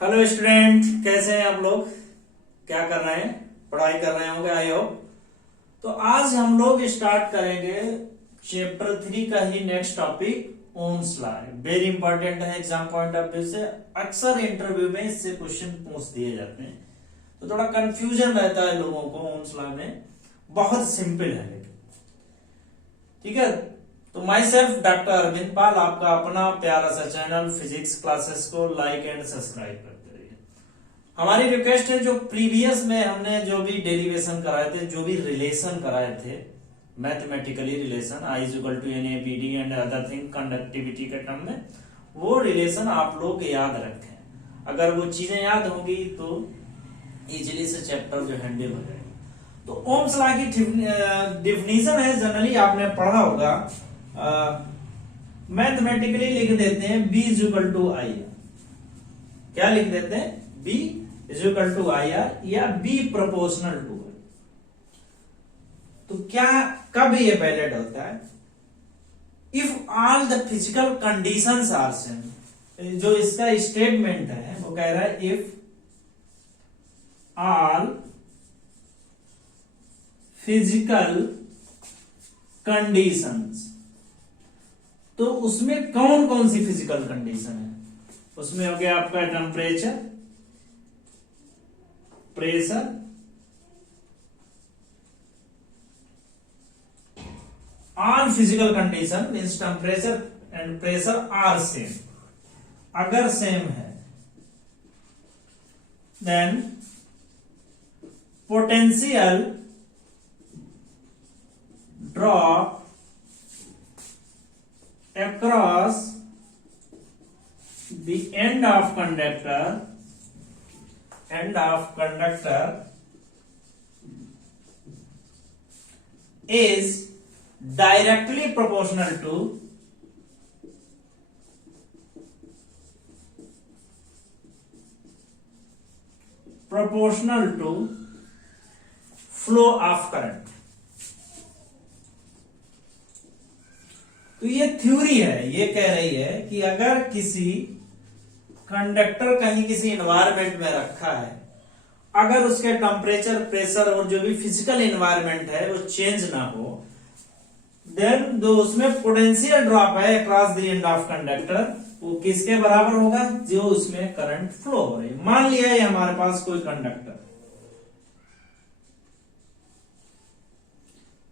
Hello student, कैसे हैं आप लोग? क्या कर रहे हैं? पढ़ाई कर रहे होंगे आई होप। तो आज हम लोग स्टार्ट करेंगे चैप्टर 3 का ही next topic Ohm's law. Very important है एग्जाम पॉइंट ऑफ व्यू से। अक्सर इंटरव्यू में इससे क्वेश्चन पूछ दिए जाते हैं, तो थोड़ा कंफ्यूजन रहता है लोगों को ओम्स लॉ में। बहुत सिंपल है लेकिन, ठीक है। तो माई सेल्फ डॉक्टर अरविंद पाल, आपका अपना प्यारा सा चैनल फिजिक्स क्लासेस को लाइक एंड सब्सक्राइब करते रहिए। हमारी रिक्वेस्ट है, जो प्रीवियस में हमने जो भी डेरिवेशन कराए थे, जो भी रिलेशन कराए थे, mathematically relation I is equal to n A B D and other thing conductivity के टर्म में, वो रिलेशन आप लोग याद रखें। अगर वो चीजें याद होगी तो इजिली से चैप्टर जो हैंडल हो जाएगा। तो ओम्स लॉ की डिफिनीशन है, जनरली आपने पढ़ा होगा। मैथमेटिकली लिख देते हैं B is equal to I R. क्या लिख देते हैं? B is equal to I R या B प्रोपोर्शनल टू आई। तो क्या कब ये वैलिड होता है? If all the physical conditions are same. जो इसका स्टेटमेंट है वो कह रहा है इफ ऑल फिजिकल कंडीशंस। तो उसमें कौन कौन सी फिजिकल कंडीशन है? उसमें हो गया आपका temperature, pressure, all physical condition means temperature and pressure are same. अगर सेम है then potential drop across the end of conductor is directly proportional to flow of current। तो ये थ्योरी है, ये कह रही है कि अगर किसी कंडक्टर कहीं किसी एनवायरनमेंट में रखा है, अगर उसके टेम्परेचर, प्रेशर और जो भी फिजिकल एनवायरनमेंट है वो चेंज ना हो, देन जो उसमें पोटेंशियल ड्रॉप है across the end of conductor, वो किसके बराबर होगा? जो उसमें करंट फ्लो हो रही है। मान लिया है हमारे पास कोई कंडक्टर,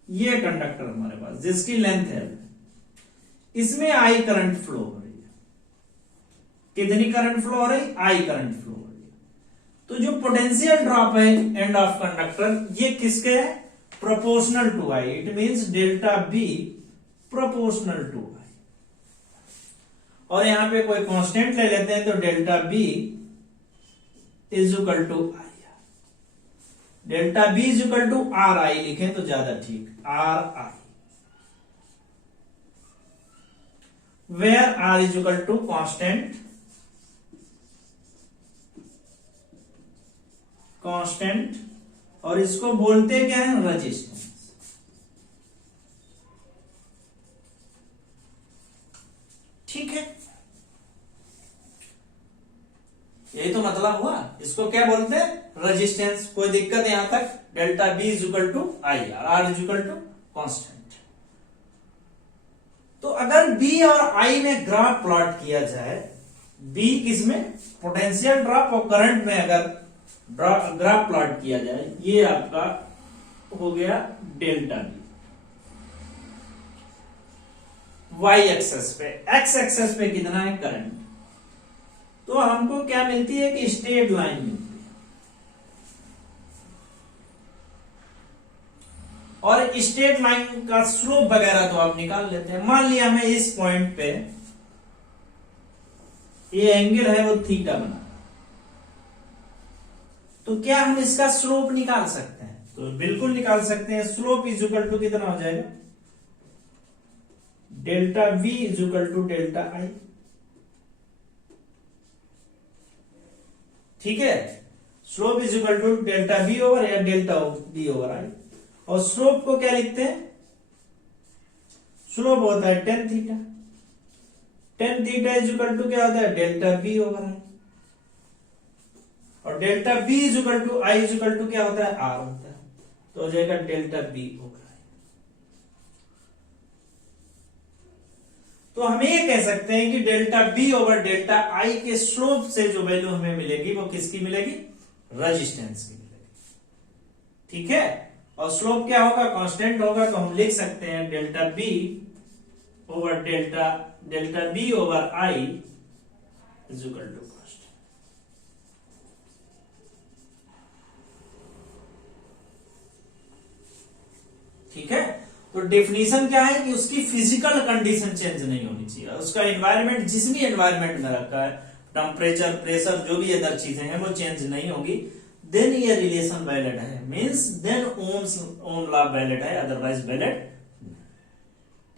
ये कंडक्टर हमारे पास जिसकी लेंथ है, इसमें आई करंट फ्लो हो रही है। कितनी करंट फ्लो हो रही? आई करंट फ्लो हो रही है। तो जो पोटेंशियल ड्रॉप है एंड ऑफ कंडक्टर, ये किसके है? Proportional to I. It means delta V proportional to I. और यहां पे कोई कांस्टेंट ले लेते हैं, तो delta B is equal to I R. Delta B is equal to R I लिखें तो ज्यादा ठीक, R I, where R is equal to constant, और इसको बोलते क्या है? रेजिस्टेंस। ठीक है, यही तो मतलब हुआ। इसको क्या बोलते हैं? रेजिस्टेंस। कोई दिक्कत यहां तक? Delta B is equal to I R, R is equal to constant. तो अगर B और I में ग्राफ प्लॉट किया जाए, B किसमें? पोटेंशियल ड्रॉप और करंट में अगर ग्राफ प्लॉट किया जाए, ये आपका हो गया डेल्टा बी। Y एक्सेस पे, X एक्सेस पे कितना है? करंट। तो हमको क्या मिलती है कि स्ट्रेट लाइन मिलती है। और स्ट्रेट लाइन का स्लोप वगैरह तो आप निकाल लेते हैं। मान लिया हमें इस पॉइंट पे ये एंगल है वो थीटा बना, तो क्या हम इसका स्लोप निकाल सकते हैं? तो बिल्कुल निकाल सकते हैं। स्लोप इज इक्वल टू कितना हो जाएगा? Delta v is equal to delta I. ठीक है, slope is equal to delta v over या डेल्टा v ओवर आई। और स्लोप को क्या लिखते हैं? स्लोप होता है tan theta. Tan theta is equal to क्या होता है? Delta B over I. और delta B is equal to I is equal to क्या होता है, आर होता है। तो हो जाएगा डेल्टा बी ओवर आई। तो हम ये कह सकते हैं कि delta B over delta I के स्लोप से जो वैल्यू हमें मिलेगी वो किसकी मिलेगी, रेजिस्टेंस की मिलेगी। ठीक है, और स्लोप क्या होगा, कांस्टेंट होगा। तो हम लिख सकते हैं delta B over delta B over I is equal to constant. ठीक है, तो डेफिनेशन क्या है कि उसकी फिजिकल कंडीशन चेंज नहीं होनी चाहिए, उसका एनवायरनमेंट जिस भी एनवायरनमेंट में रखा है, टेम्परेचर, प्रेशर, जो भी अदर चीजें हैं वो चेंज नहीं होगी, देन ये रिलेशन वैलिड है, मींस देन ओम लॉ वैलिड है, अदरवाइज वैलिड।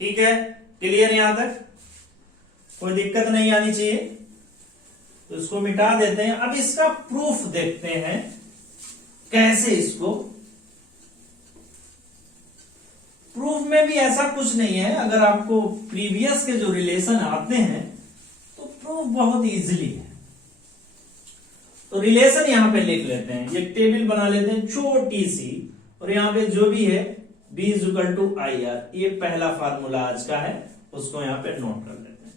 ठीक है, क्लियर यहां तक, कोई दिक्कत नहीं आनी चाहिए। तो इसको मिटा देते हैं। अब इसका प्रूफ देखते हैं कैसे इसको। प्रूफ में भी ऐसा कुछ नहीं है, अगर आपको प्रीवियस के जो रिलेशन आते हैं तो प्रूफ बहुत इजीली है। तो रिलेशन यहां पे लिख लेते हैं, एक टेबल बना लेते हैं छोटी सी, और यहां पे जो भी है B is equal to I R, ये पहला फार्मूला आज का है, उसको यहां पे नोट कर लेते हैं।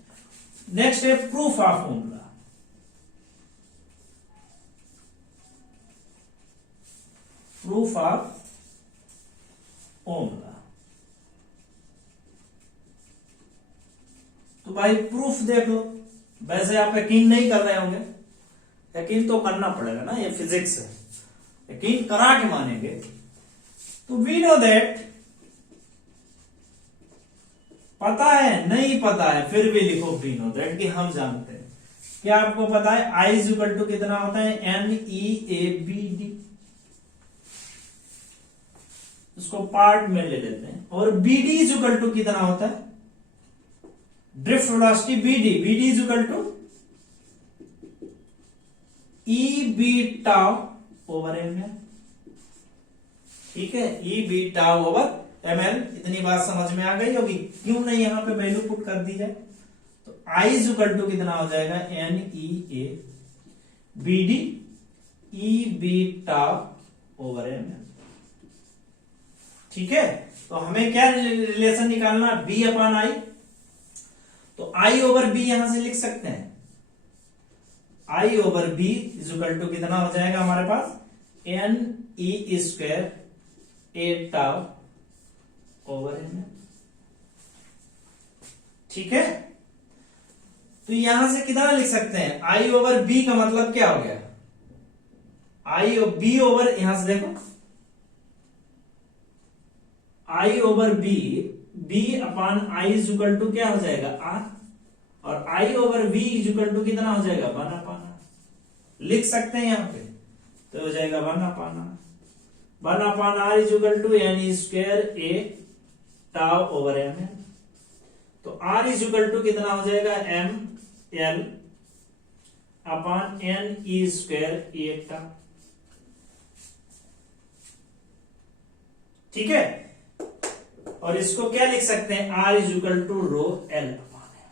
नेक्स्ट है proof of Ohm law. Proof of Ohm law, तो भाई प्रूफ देख लो। वैसे आप यकीन नहीं कर रहे होंगे, यकीन तो करना पड़ेगा ना, ये फिजिक्स है, यकीन करा के मानेंगे। तो वी नो दैट, पता है नहीं पता है फिर भी लिखो वी नो दैट, कि हम जानते हैं। क्या आपको पता है आई इज इक्वल टू कितना होता है, N E A B D. इसको पार्ट में ले लेते हैं, और B D is equal to कितना होता है, drift velocity B D is equal to E B tau over M L. ठीक है, E B tau over M L. इतनी बात समझ में आ गई होगी, क्यों नहीं यहां पे वैल्यू पुट कर दी जाए। तो आई इज इक्वल टू कितना हो जाएगा, N E A B D E B tau over M L. ठीक है, तो हमें क्या रिलेशन निकालना, बी अपॉन आई। तो आई ओवर बी यहां से लिख सकते हैं, I over B is equal to कितना हो जाएगा हमारे पास, N E square A tau over M L. ठीक है, तो यहां से कितना लिख सकते हैं, आई ओवर बी का मतलब क्या हो गया, आई बी ओवर, यहां से देखो I over B, B upon I is equal to क्या हो जाएगा, आर, और I over B is equal to कितना हो जाएगा, 1 अपॉन आर। लिख सकते हैं यहां पे, तो हो जाएगा 1 upon R. 1 upon R is equal to N square A tau over M L. तो आर इज इक्वल टू कितना हो जाएगा, M L upon N E square A tau. ठीक है, और इसको क्या लिख सकते हैं, R is equal to rho L upon L,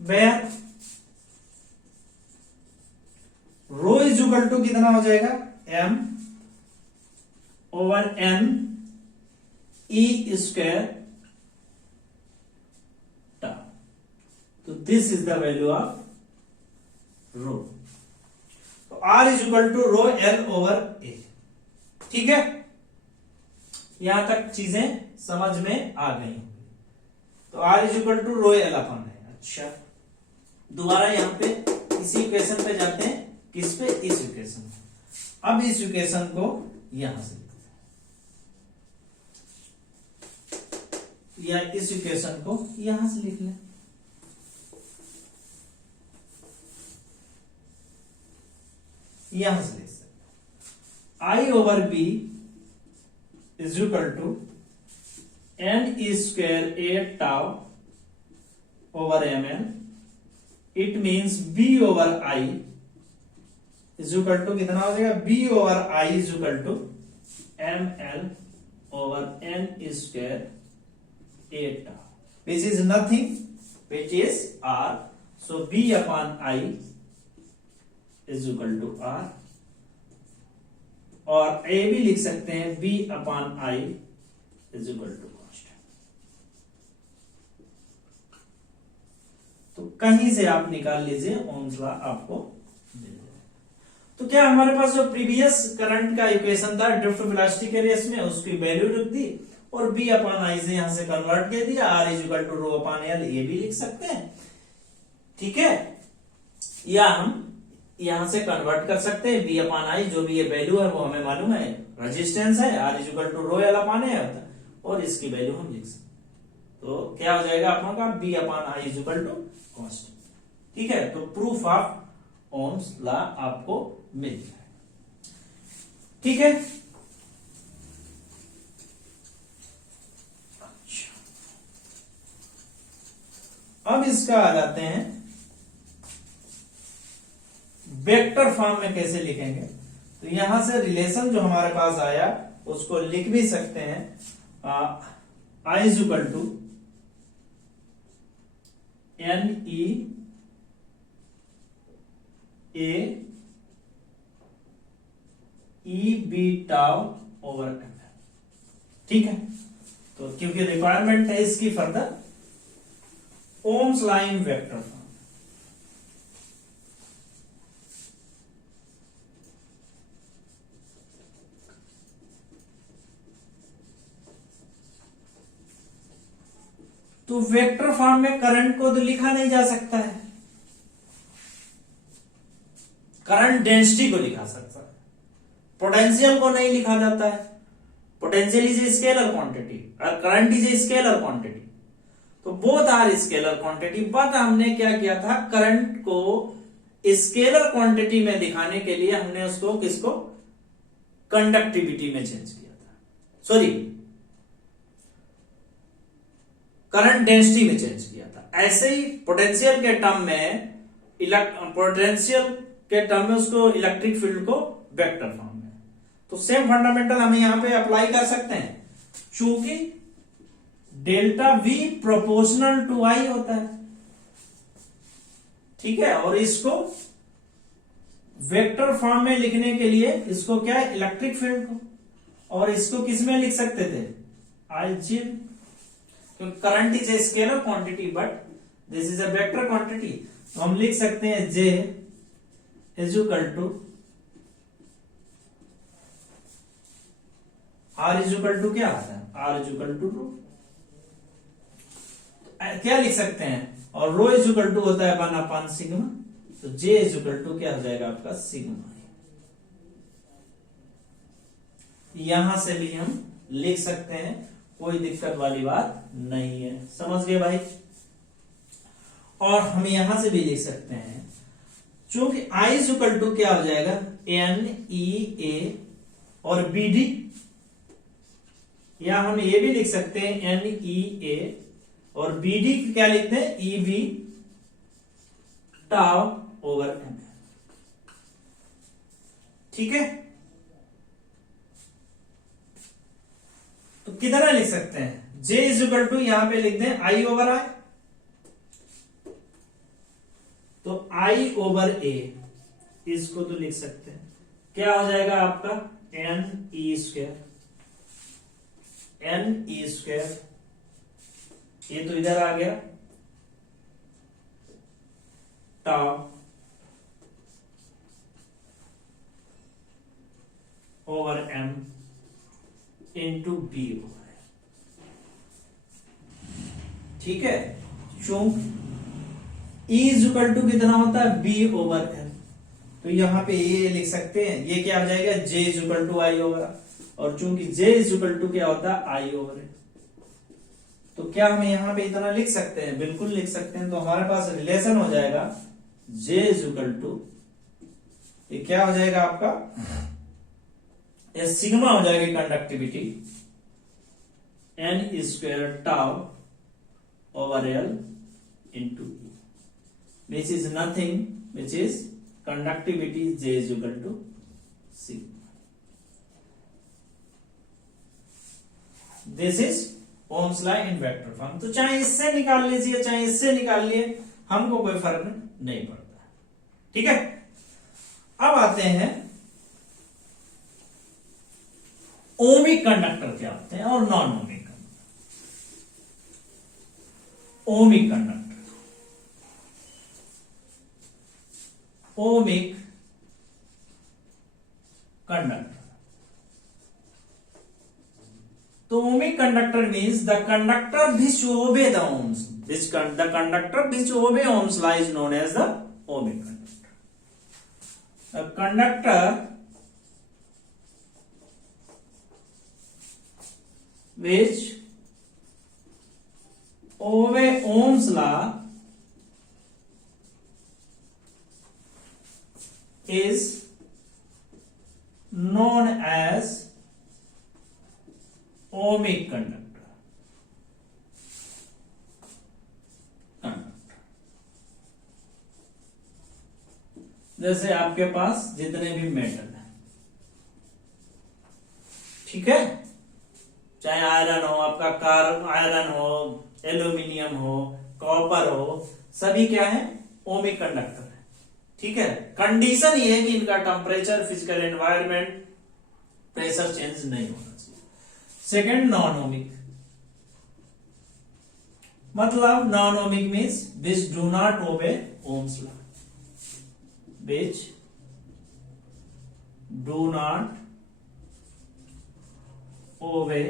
where rho is equal to कितना हो जाएगा, M over N E square tau. तो this is the value of rho. तो R is equal to rho L over A. ठीक है, यहां तक चीजें समझ में आ गई। तो R is equal to rho L upon है। अच्छा, दोबारा यहां पे इसी इक्वेशन पे जाते हैं, किस पे, इस इक्वेशन। अब इस इक्वेशन को यहां से लिखते हैं, या इस इक्वेशन को यहां से लिख लें। यहां से लिख सकते, I over B is equal to N E square A tau over M L. It means B over I is equal to कितना हो जाएगा, B over I is equal to M L over N square A tau, which is nothing, which is R. So B upon I is equal to R, और ए भी लिख सकते हैं B upon I is equal to constant. तो कहीं से आप निकाल लीजिए, ओम्स लॉ आपको मिल जाए। तो क्या हमारे पास जो प्रीवियस करंट का इक्वेशन था ड्रिफ्ट वेलोसिटी के रेस में, उसकी वैल्यू रख दी और बी अपॉन आई से यहां से कन्वर्ट कर दिया, R is equal to rho upon L, ये भी लिख सकते हैं, ठीक है। या हम यहां से कन्वर्ट कर सकते हैं बी अपॉन आई, जो भी ये वैल्यू है वो हमें मालूम है, रेजिस्टेंस है, R is equal to rho L upon A होता है, और इसकी वैल्यू हम लिख सकते हैं। तो क्या हो जाएगा आप लोगों का, B upon I is equal to constant, ठीक है। तो प्रूफ ऑफ ओम्स लॉ आपको मिल जाएगा, ठीक है। अब इसका आ जाते हैं वेक्टर फॉर्म में कैसे लिखेंगे। तो यहां से रिलेशन जो हमारे पास आया उसको लिख भी सकते हैं, I is equal to N E B tau over M, ठीक है। तो क्योंकि रिक्वायरमेंट है इसकी further Ohm's law in vector form. तो वेक्टर फॉर्म में करंट को तो लिखा नहीं जा सकता है, करंट डेंसिटी को लिखा सकता है, पोटेंशियल को नहीं लिखा जाता है। Potential is a scalar quantity और current is a scalar quantity, तो both are scalar quantity. But हमने क्या किया था, करंट को स्केलर क्वांटिटी में दिखाने के लिए हमने उसको किसको कंडक्टिविटी में चेंज किया था, सॉरी करंट डेंसिटी में चेंज किया था। ऐसे ही पोटेंशियल के टर्म में उसको इलेक्ट्रिक फील्ड को वेक्टर फॉर्म में, तो सेम फंडामेंटल हमें यहां पे अप्लाई कर सकते हैं, चूंकि डेल्टा वी प्रोपोर्शनल टू आई होता है, ठीक है। और इसको वेक्टर फॉर्म में लिखने के लिए इसको क्या है, इलेक्ट्रिक फील्ड को, और इसको किस में लिख सकते थे, आई जी, क्योंकि current is a scalar quantity but this is a vector quantity. तो हम लिख सकते हैं J is equal to R is equal to क्या आता है, R is equal to rho, क्या लिख सकते हैं, और रो इज इक्वल टू होता है 1/, सिग्मा, तो जे इज इक्वल टू क्या हो जाएगा आपका सिग्मा। यहां से भी हम लिख सकते हैं, कोई दिक्कत वाली बात नहीं है, समझ गए भाई। और हम यहां से भी लिख सकते हैं, चूंकि आई इज इक्वल टू क्या हो जाएगा, एन ई ए और बी डी, या हम ये भी लिख सकते हैं एन ई ए और बी डी क्या लिखते हैं, E B tau over M, ठीक है। तो कितना लिख सकते हैं, जे इज इक्वल टू यहां पे लिख दें आई ओवर आई, तो आई ओवर ए इसको तो लिख सकते हैं, क्या हो जाएगा आपका N E square, N E square, ये तो इधर आ गया tau over M into B over, ठीक है। चूंकि E इज इक्वल टू कितना होता है, बी ओवर एन, तो यहां पे ये लिख सकते हैं, ये क्या हो जाएगा, J is equal to I over, और चूंकि J इज इक्वल टू क्या होता है, आई ओवर एन, तो क्या हम यहां पे इतना लिख सकते हैं, बिल्कुल लिख सकते हैं। तो हमारे पास रिलेशन हो जाएगा J इज इक्वल टू, ये क्या हो जाएगा आपका, ये सिग्मा हो जाएगी conductivity, N square tau over L into E, which is nothing, which is conductivity J is equal to sigma. This is Ohm's law in vector form. तो चाहे इससे निकाल लीजिए चाहे इससे निकाल लिए, हमको कोई फर्क नहीं पड़ता। ठीक है, अब आते हैं ओमिक कंडक्टर क्या होते हैं और non ohmic conductor. Ohmic conductor, ohmic conductor, तो ohmic conductor means the conductor which obey the ohms, the conductor which obey ohms law is known as the ohmic conductor. The conductor which obey ohms law is known as ohmic conductor. जैसे आपके पास जितने भी metal है, ठीक है, चाहे iron हो, आपका आयरन हो, एल्यूमिनियम हो, कॉपर हो, सभी क्या है, ओमिक कंडक्टर है। ठीक है, कंडीशन ये है कि इनका temperature, physical environment, pressure change नहीं होना चाहिए। सेकेंड, नॉन ओमिक, मतलब non ohmic means which do not obey Ohm's law, which do not obey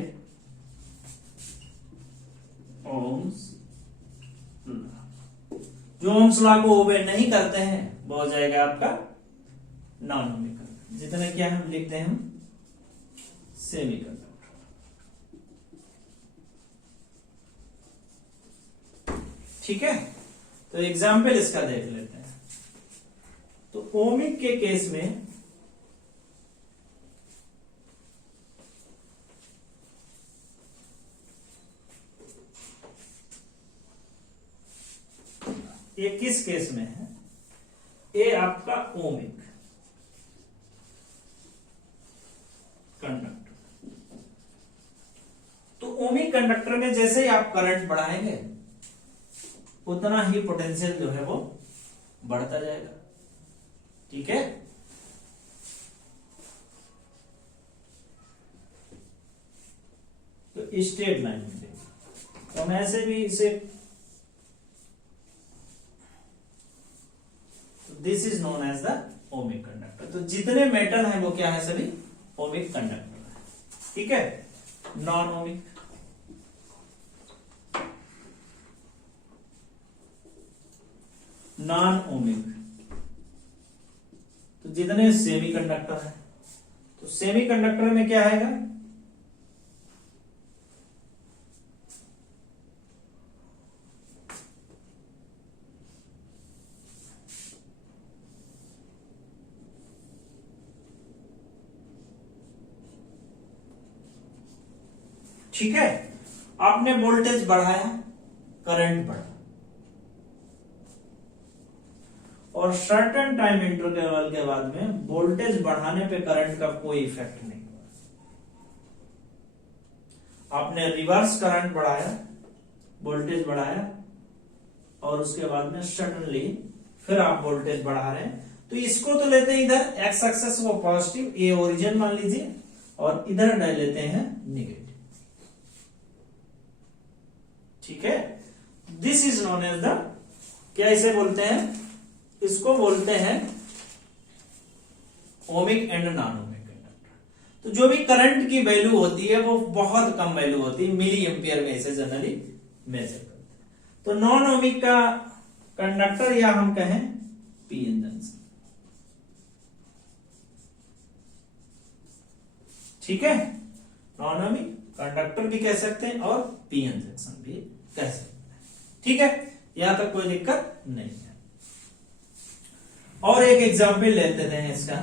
Ohm's law. जो ओम्स लॉ को ओबे नहीं करते हैं वो हो जाएगा आपका नॉन ओमिक। जितने क्या हम लिखते हैं, हम सेमी कंडक्टर। ठीक है, तो एग्जाम्पल इसका देख लेते हैं। तो ओमिक के केस में ये किस केस में है, ये आपका ओमिक कंडक्टर। तो ओमिक कंडक्टर में जैसे ही आप करंट बढ़ाएंगे उतना ही पोटेंशियल जो है वो बढ़ता जाएगा। ठीक है, तो स्ट्रेट लाइन में देखिए, तो हम ऐसे भी इसे, this is known as the ohmic conductor. तो जितने मेटल हैं वो क्या है, सभी ओमिक कंडक्टर है। ठीक है, नॉन ओमिक, नॉन ओमिक, तो जितने सेमी कंडक्टर है, तो सेमी कंडक्टर में क्या आएगा, ठीक है, आपने वोल्टेज बढ़ाया, करंट बढ़ा, और सर्टेन टाइम इंटरवल के बाद में वोल्टेज बढ़ाने पे करंट का कोई इफेक्ट नहीं हुआ। आपने रिवर्स करंट बढ़ाया, वोल्टेज बढ़ाया, और उसके बाद में सडनली फिर आप वोल्टेज बढ़ा रहे हैं, तो इसको तो लेते हैं इधर एक्स एक्सेस को पॉजिटिव, ए ओरिजिन मान लीजिए, और इधर ले लेते हैं निगेटिव। ठीक है, this is known as the, क्या इसे बोलते हैं, इसको बोलते हैं ohmic and non ohmic conductor. तो जो भी करंट की वैल्यू होती है वो बहुत कम वैल्यू होती है, मिली एम्पियर में इसे जनरली मेजर करते हैं। तो नॉन ओमिक का कंडक्टर या हम कहें पीएन जंक्शन। ठीक है, नॉन ओमिक कंडक्टर भी कह सकते हैं और पीएन जंक्शन भी कह सकते हैं। ठीक है, यहां तक कोई दिक्कत नहीं है। और एक एग्जाम्पल लेते हैं इसका,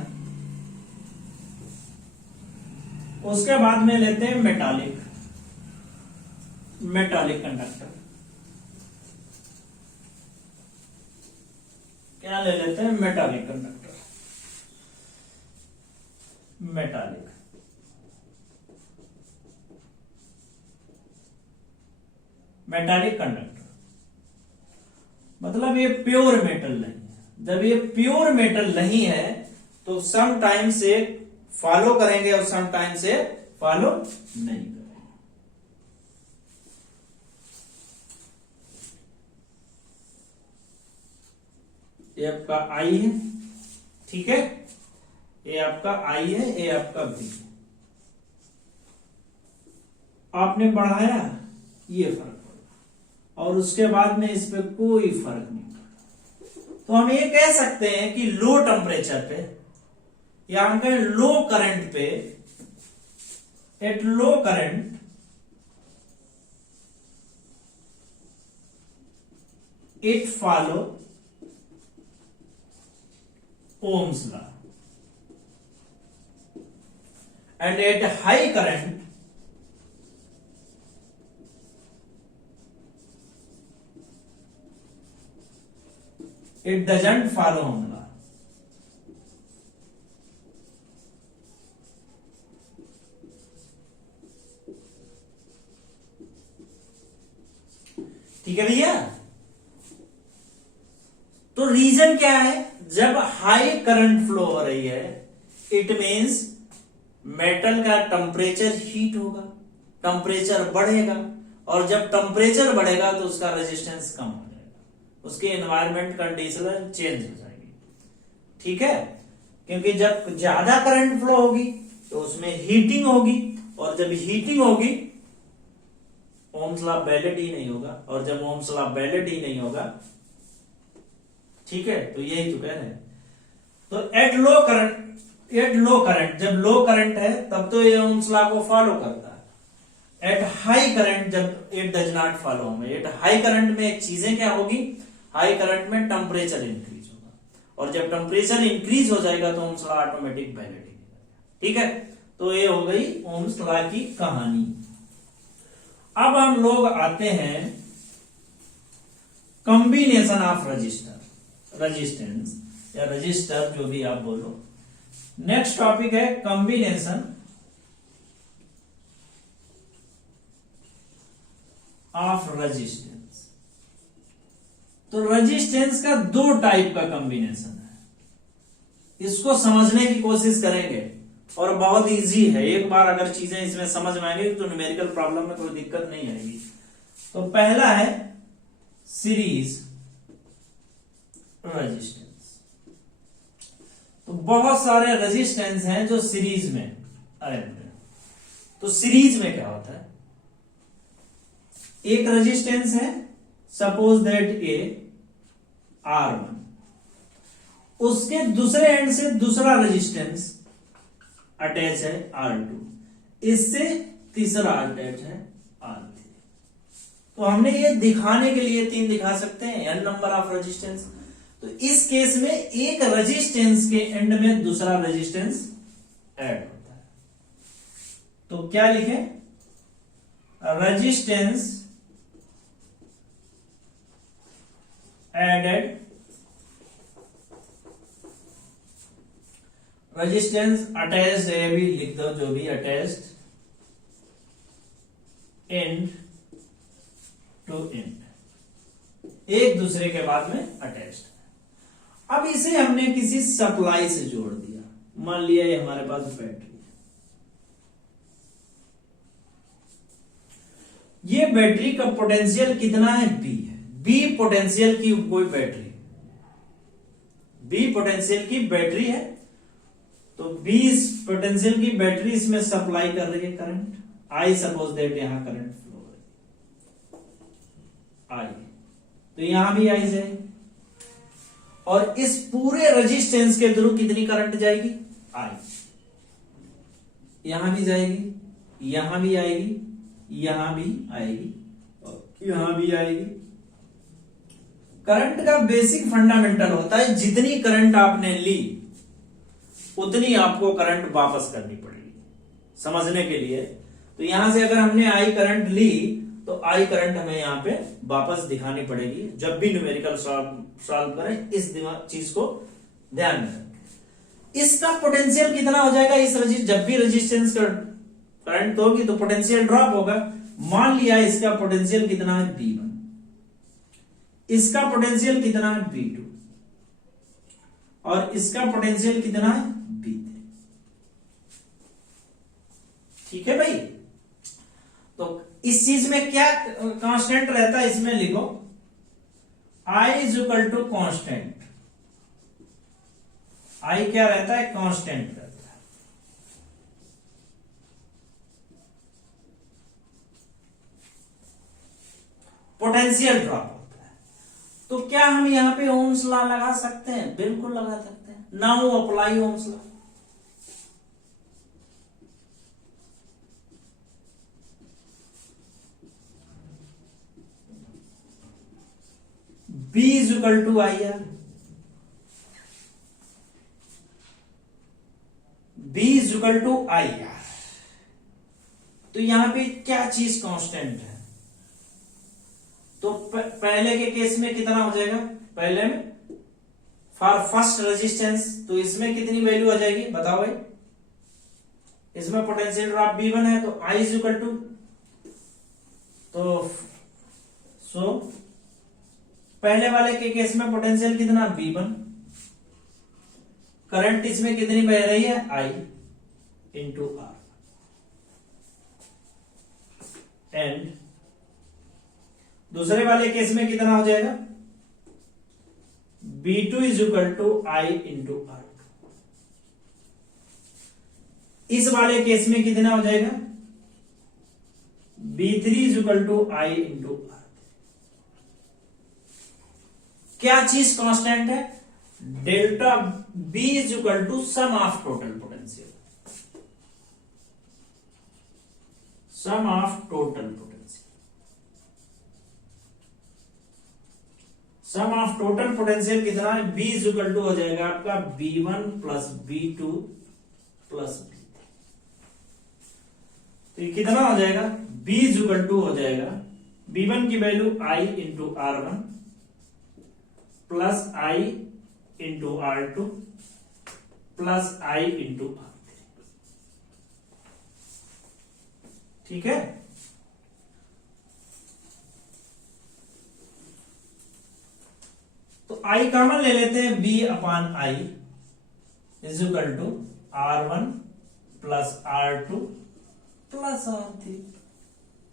उसके बाद में लेते हैं मेटालिक, मेटालिक कंडक्टर। क्या ले लेते हैं, metallic conductor, metallic, metallic conductor. मतलब ये प्योर मेटल नहीं है। जब ये प्योर मेटल नहीं है तो सम टाइम से फॉलो करेंगे और सम टाइम से फॉलो नहीं करेंगे। ये आपका आई है, ठीक है, ये आपका आई है, ये आपका बी है। आपने बढ़ाया, ये फर्क पड़ा, और उसके बाद में इस पे कोई फर्क नहीं पड़ा। तो हम ये कह सकते हैं कि लो टेम्परेचर पे या हम कहें लो करंट पे, at low current it follow Ohm's law, and at high current it doesn't follow Ohm's law. ठीक है भैया। तो रीजन क्या है? जब हाई करंट फ्लो हो रही है इट मींस मेटल का टेम्परेचर हीट होगा, टेम्परेचर बढ़ेगा, और जब टेम्परेचर बढ़ेगा तो उसका रेजिस्टेंस कम हो जाएगा, उसकी एनवायरमेंट कंडीशन चेंज हो जाएगी। ठीक है, क्योंकि जब ज्यादा करंट फ्लो होगी तो उसमें हीटिंग होगी, और जब हीटिंग होगी ओम्स लॉ वैलिड ही नहीं होगा, और जब ओम्स लॉ वैलिड ही नहीं होगा, ठीक है, तो यही तो कह रहे हैं। तो एट लो करंट जब लो करंट है तब तो ये ओम्स लॉ को फॉलो करता है। एट हाई करंट जब इट डज नॉट फॉलो में, एट हाई करंट में एक चीजें क्या होगी, हाई करंट में टेम्परेचर इंक्रीज होगा, और जब टेम्परेचर इंक्रीज हो जाएगा तो ओम्स लॉ ऑटोमेटिक वैलिड ही होगा। ठीक है, तो ये हो गई ओम्स लॉ की कहानी। अब हम लोग आते हैं कॉम्बिनेशन ऑफ रेजिस्टेंस या रजिस्टर, जो भी आप बोलो। नेक्स्ट टॉपिक है कॉम्बिनेशन ऑफ रेजिस्टेंस। तो रेजिस्टेंस का दो टाइप का कॉम्बिनेशन है, इसको समझने की कोशिश करेंगे, और बहुत इजी है। एक बार अगर चीजें इसमें समझ में आएंगी तो न्यूमेरिकल प्रॉब्लम में कोई दिक्कत नहीं आएगी। तो पहला है सीरीज रेजिस्टेंस। तो बहुत सारे रेजिस्टेंस हैं जो सीरीज में अरेंज है। तो सीरीज में क्या होता है, एक रेजिस्टेंस है, सपोज दैट ए R1, उसके दूसरे एंड से दूसरा रेजिस्टेंस अटैच है R2, इससे तीसरा अटैच है R3। तो हमने ये दिखाने के लिए 3 दिखा सकते हैं, n नंबर ऑफ रेजिस्टेंस। तो इस केस में एक रेजिस्टेंस के एंड में दूसरा रेजिस्टेंस ऐड होता है। तो क्या लिखे, रेजिस्टेंस एडेड, रेजिस्टेंस अटैच्ड है, भी लिख दो, जो भी अटैच्ड एंड टू एंड, एक दूसरे के बाद में अटैच्ड। अब इसे हमने किसी सप्लाई से जोड़ दिया, मान लिया ये हमारे पास बैटरी है। ये बैटरी का पोटेंशियल कितना है, बी है। बी पोटेंशियल की कोई बैटरी, बी पोटेंशियल की बैटरी है, तो 20 पोटेंशियल की बैटरी इसमें सप्लाई कर रही है करंट आई। सपोज दैट यहां करंट फ्लो है आई, तो यहां भी आई जाएगी, और इस पूरे रेजिस्टेंस के थ्रू कितनी करंट जाएगी, आई। यहां भी जाएगी, यहां भी आएगी, यहां भी आएगी, और यहां भी आएगी। करंट का बेसिक फंडामेंटल होता है, जितनी करंट आपने ली उतनी आपको करंट वापस करनी पड़ेगी, समझने के लिए। तो यहां से अगर हमने आई करंट ली तो आई करंट हमें यहां पे वापस दिखानी पड़ेगी। जब भी न्यूमेरिकल सॉल्व करें इस चीज को ध्यान में रखें। इसका पोटेंशियल कितना हो जाएगा, इस जब भी रेजिस्टेंस करंट होगी तो पोटेंशियल ड्रॉप होगा। मान लिया इसका पोटेंशियल कितना है, V1। इसका पोटेंशियल कितना है B2 और इसका पोटेंशियल कितना है B3। ठीक है भाई। तो इस चीज में क्या कांस्टेंट रहता है, इसमें लिखो I is equal to constant. I क्या रहता है, कांस्टेंट रहता है। पोटेंशियल ड्रॉप होता है। तो क्या हम यहां पे ओम्स लॉ लगा सकते हैं? बिल्कुल लगा सकते हैं। Now apply Ohm's law. B is equal to IR। B is equal to IR। तो यहां पे क्या चीज कांस्टेंट है? तो पहले के केस में कितना हो जाएगा, पहले में फॉर फर्स्ट रेजिस्टेंस, तो इसमें कितनी वैल्यू आ जाएगी बताओ भाई। इसमें पोटेंशियल ड्रॉप B1 है, तो I इज इक्वल टू, तो सो पहले वाले के केस में पोटेंशियल कितना B1, करंट इसमें कितनी बह रही है I इंटू R, एंड दूसरे वाले केस में कितना हो जाएगा B2 is equal to I into R। इस वाले केस में कितना हो जाएगा B3 is equal to I into R। क्या चीज कांस्टेंट है? Delta B is equal to sum of total potential, sum of total potential. Sum of total potential कितना है? B इज इक्वल टू हो जाएगा आपका B1 plus B2 plus B3। तो ये कितना हो जाएगा? B इज इक्वल टू हो जाएगा B1 की value I into R1 plus I into R2 plus I into R3। ठीक है। तो I कॉमन ले लेते हैं, B upon I is equal to R1 plus R2 plus R3।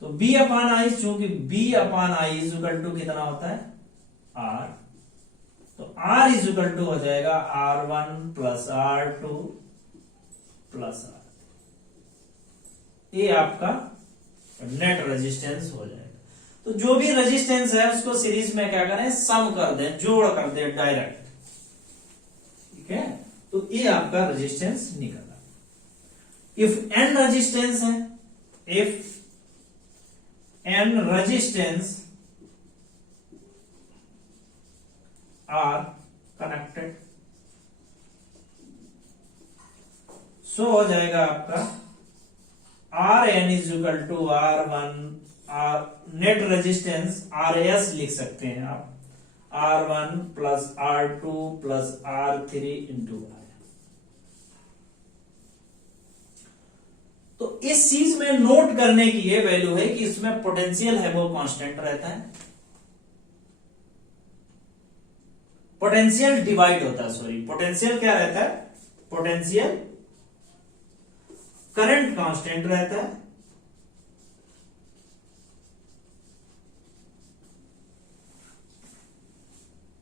तो B अपान I, चूंकि B upon I is equal to कितना होता है R, तो R इज इक्वल टू हो जाएगा R1 plus R2 plus R। ये आपका नेट रेजिस्टेंस हो जाएगा। तो जो भी रेजिस्टेंस है उसको सीरीज में क्या करें, सम कर दें, जोड़ कर दें डायरेक्ट। ठीक है। तो ये आपका रेजिस्टेंस निकला। इफ n रेजिस्टेंस है, if n resistance are connected, so हो जाएगा आपका Rn is equal to R1, net resistance RS लिख सकते हैं आप, R1 plus R2 plus R3 into R। तो इस चीज में नोट करने की ये वैल्यू है कि इसमें पोटेंशियल है वो कांस्टेंट रहता है, पोटेंशियल डिवाइड होता है, सॉरी पोटेंशियल क्या रहता है, पोटेंशियल करंट कांस्टेंट रहता है,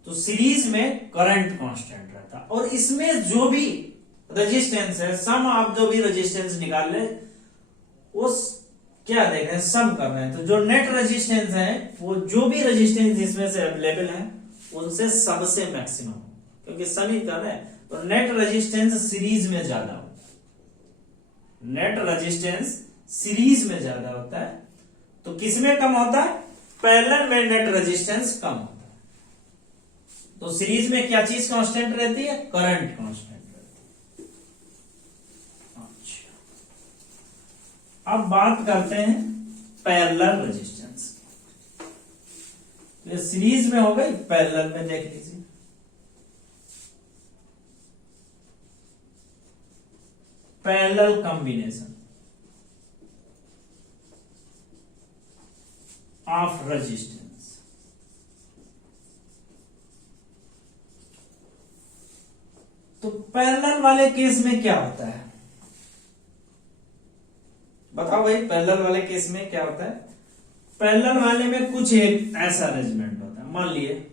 तो सीरीज में करंट कांस्टेंट रहता है। और इसमें जो भी रेजिस्टेंस है, सम आप जो भी रेजिस्टेंस निकाल ले, उस क्या देख रहे हैं, सम कर रहे हैं। तो जो नेट रेजिस्टेंस है, वो जो भी रेजिस्टेंस इसमें से अवेलेबल है उनसे सबसे मैक्सिमम, क्योंकि सम ही कर रहे हैं, तो नेट रेजिस्टेंस सीरीज में ज्यादा होता है। नेट रेजिस्टेंस सीरीज में ज्यादा होता है, तो किसमें कम होता है, पैरेलल में नेट रेजिस्टेंस कम होता है। तो सीरीज में क्या चीज कांस्टेंट रहती है, करंट कांस्टेंट रहती है। अच्छा, अब बात करते हैं पैरेलल रेजिस्टेंस। ये सीरीज में हो गई, पैरेलल में देख लीजिए। Parallel combination of resistance. तो पैरेलल वाले केस में क्या होता है, बताओ भाई। पैरेलल वाले केस में क्या होता है? पैरेलल वाले में कुछ एक ऐसा अरेंजमेंट होता है, मान लिए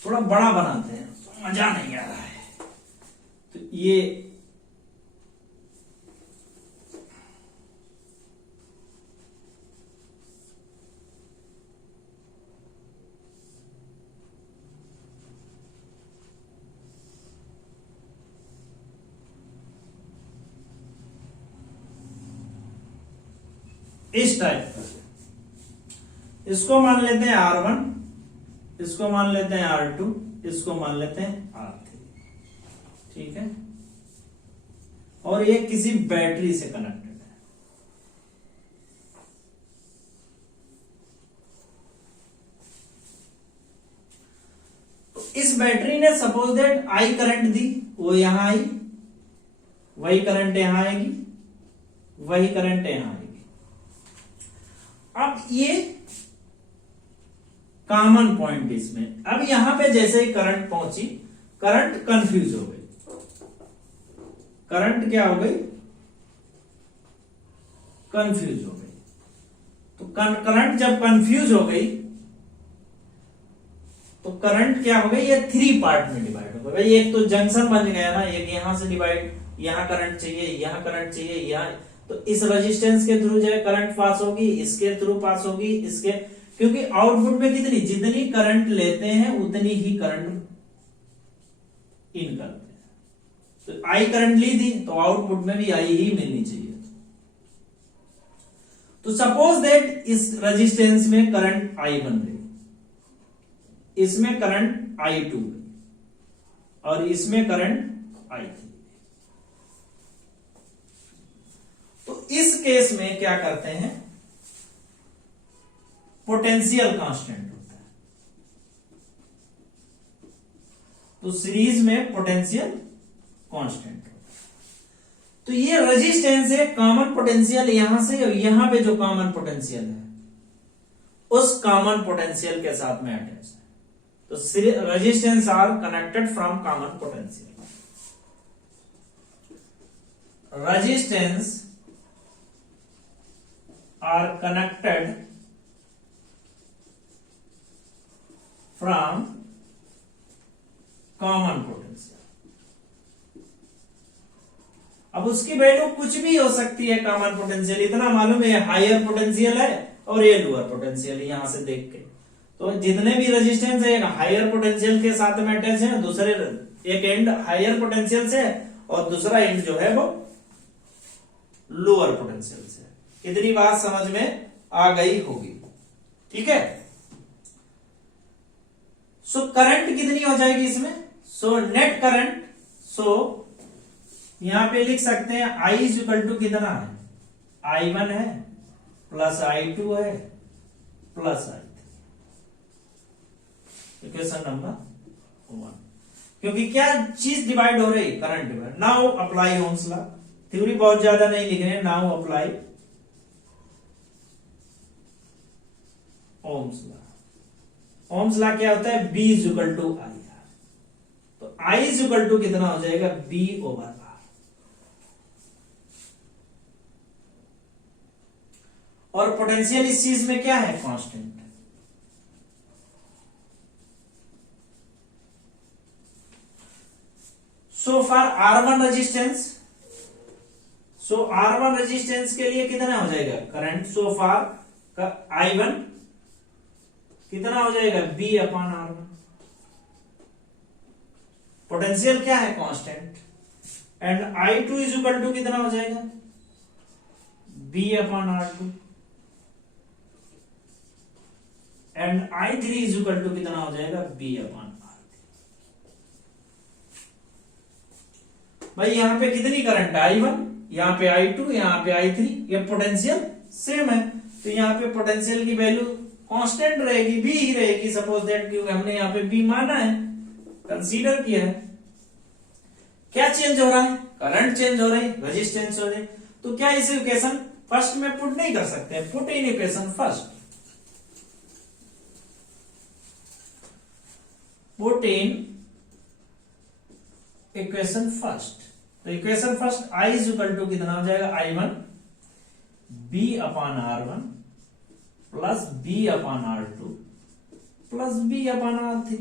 थोड़ा बड़ा बनाते हैं, मजा नहीं आ रहा है। तो ये इस टाइप का, इसको मान लेते हैं R1, इसको मान लेते हैं R2, इसको मान लेते हैं R3, ठीक है। और ये किसी बैटरी से कनेक्टेड है। तो इस बैटरी ने सपोज दैट I करंट दी, वो यहां आई, वही करंट यहां आएगी, वही करंट यहां आएगी। अब ये कॉमन पॉइंट इसमें, अब यहां पे जैसे ही करंट पहुंची, करंट कंफ्यूज हो गई। करंट क्या हो गई? कंफ्यूज हो गई। तो करंट जब कंफ्यूज हो गई तो करंट क्या हो गई? ये 3 पार्ट में डिवाइड हो गई। एक तो जंक्शन बन गया ना, एक यहां से डिवाइड, यहां करंट चाहिए, यहां करंट चाहिए, यहां, तो इस रेजिस्टेंस के थ्रू जो है करंट पास होगी, इसके थ्रू पास होगी, इसके, क्योंकि आउटपुट में कितनी, जितनी करंट लेते हैं उतनी ही करंट इन करते हैं। तो आई करंट ली थी तो आउटपुट में भी आई ही मिलनी चाहिए। तो सपोज दैट इस रेजिस्टेंस में करंट आई बन गई, इसमें करंट I2 और इसमें करंट I3। तो इस केस में क्या करते हैं? पोटेंशियल कांस्टेंट होता है। तो सीरीज में पोटेंशियल कांस्टेंट होता है। तो ये रेजिस्टेंस है, कॉमन पोटेंशियल यहां से, और यहां पे जो कॉमन पोटेंशियल है उस कॉमन पोटेंशियल के साथ में अटैच है। तो resistance are connected from common potential. Resistance are connected from common potential। अब उसकी वैल्यू कुछ भी हो सकती है कॉमन पोटेंशियल, इतना मालूम है हायर पोटेंशियल है और ये लोअर पोटेंशियल है। यहां से देख के तो जितने भी रेजिस्टेंस है एक हायर पोटेंशियल के साथ में अटैच है, दूसरे एक एंड हायर पोटेंशियल से और दूसरा एंड जो है वो लोअर पोटेंशियल से। इतनी बात समझ में आ गई होगी, ठीक है। सो करंट कितनी हो जाएगी इसमें? सो नेट करंट, सो यहां पे लिख सकते हैं I इज इक्वल टू कितना है? I1 है प्लस I2 है प्लस I3। Equation number 1। क्योंकि क्या चीज डिवाइड हो रही? Current divide. Now apply Ohm's law. Theory बहुत ज्यादा नहीं लिख रहे, now apply Ohm's law. Ohm's law क्या होता है? B is equal to I R। तो I इज इक्वल टू कितना हो जाएगा? B over R। और पोटेंशियल इस चीज में क्या है? Constant. So for R1 resistance, so R1 resistance के लिए कितना हो जाएगा? करंट। सो फॉर I1 कितना हो जाएगा? B अपॉन R1। पोटेंशियल क्या है? Constant. And I2 is equal to कितना हो जाएगा? B upon R2। And I3 is equal to कितना हो जाएगा? B upon R3। भाई यहाँ पे कितनी करंट है, I1, यहाँ पे I2, यहाँ पे I3, ये पोटेंशियल सेम है, तो यहाँ पे पोटेंशियल की वैल्यू कांस्टेंट रहेगी, बी ही रहेगी। सपोज दैट क्योंकि हमने यहाँ पे बी माना है, कंसीडर किया है। क्या चेंज हो रहा है, करंट चेंज हो रही, रेजिस्टेंस हो रही। तो क्या इस इक्वेशन फर्स्ट में पुट नहीं कर सकते, put in equation first, put in equation first. तो equation first I is equal to कितना हो जाएगा, I1 B अपॉन R1 plus B upon R2 plus B upon R3।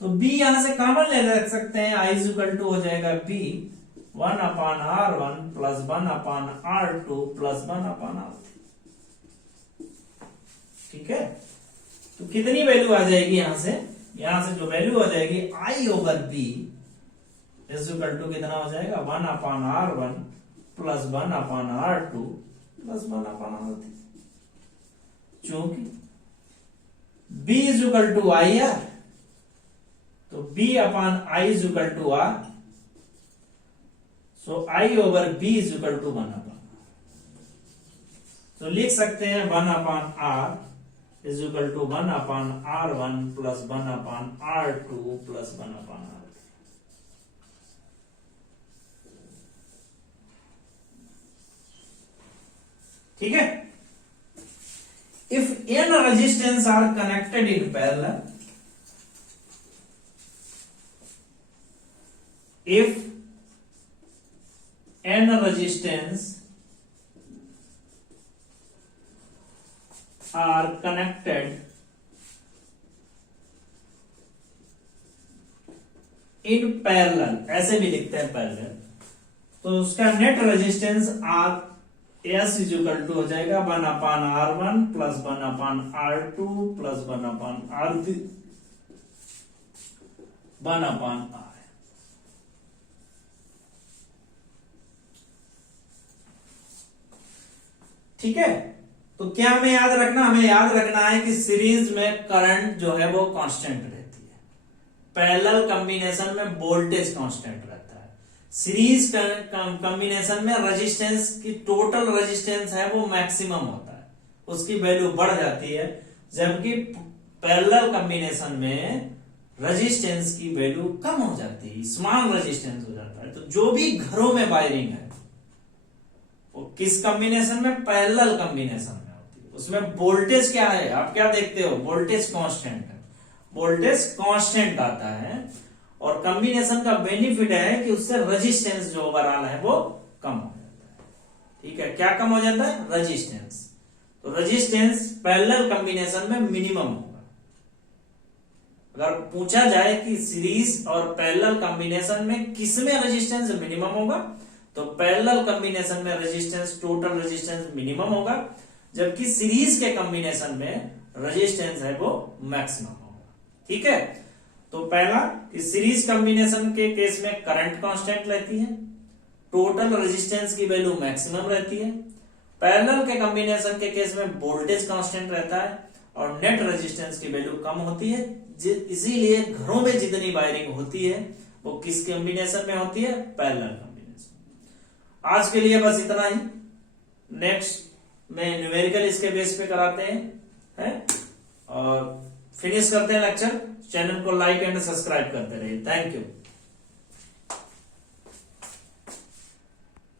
तो B यहां से कॉमन ले रख सकते हैं, I इज इक्वल टू हो जाएगा B 1 upon R1 plus 1 upon R2 plus 1 upon R3। ठीक है, तो कितनी वैल्यू आ जाएगी यहां से जो वैल्यू आ जाएगी I over B is equal to कितना हो जाएगा, 1 upon R1 plus 1 upon R2 plus 1 upon R3। चूंकि B is equal to I R, तो B upon I is equal to R, so I over B is equal to 1 upon R। तो लिख सकते हैं 1 upon R is equal to 1 upon R1 plus 1 upon R2 plus 1 upon R। ठीक है, if n resistance are connected in parallel, if n resistance are connected in parallel, ऐसे भी लिखते हैं पैरेलल, तो उसका net resistance R S is equal to हो जाएगा 1 upon R1 plus 1 upon R2 plus 1 upon R3 1 upon R। ठीक है, तो क्या हमें याद रखना, हमें याद रखना है कि सीरीज में करंट जो है वो कांस्टेंट रहती है, पैरेलल कॉम्बिनेशन में वोल्टेज कांस्टेंट रहता है, सीरीज कॉम्बिनेशन में रेजिस्टेंस की टोटल रेजिस्टेंस है वो मैक्सिमम होता है, उसकी वैल्यू बढ़ जाती है, जबकि पैरेलल कॉम्बिनेशन में रेजिस्टेंस की वैल्यू कम हो जाती है, स्मॉल रेजिस्टेंस हो जाता है। तो जो भी घरों में वायरिंग है वो किस कॉम्बिनेशन में, पैरेलल कॉम्बिनेशन में होती है, उसमें वोल्टेज क्या है, आप क्या देखते हो, वोल्टेज कांस्टेंट है, वोल्टेज कांस्टेंट आता है, और कॉम्बिनेशन का बेनिफिट है कि उससे रेजिस्टेंस जो ओवरऑल है वो कम हो जाता है। ठीक है, क्या कम हो जाता है, रेजिस्टेंस। तो रेजिस्टेंस पैरेलल कॉम्बिनेशन में मिनिमम होगा। अगर पूछा जाए कि सीरीज और पैरेलल कॉम्बिनेशन में किसमें रेजिस्टेंस मिनिमम होगा, तो पैरेलल कॉम्बिनेशन में रेजिस्टेंस, टोटल रेजिस्टेंस मिनिमम होगा, जबकि सीरीज के कॉम्बिनेशन में रेजिस्टेंस है वो मैक्सिमम होगा। ठीक है, तो पहला कि सीरीज कॉम्बिनेशन के केस में करंट कांस्टेंट रहती है, टोटल रेजिस्टेंस की वैल्यू मैक्सिमम रहती है, पैरेलल के कॉम्बिनेशन के केस में वोल्टेज कांस्टेंट रहता है और नेट रेजिस्टेंस की वैल्यू कम होती है। इसीलिए घरों में जितनी वायरिंग होती है वो किस कॉम्बिनेशन में होती है, पैरेलल कॉम्बिनेशन। आज के लिए बस इतना ही, नेक्स्ट में न्यूमेरिकल इसके बेस पे कराते हैं और फिनिश करते हैं लेक्चर। चैनल को लाइक एंड सब्सक्राइब करते रहिए। Thank you.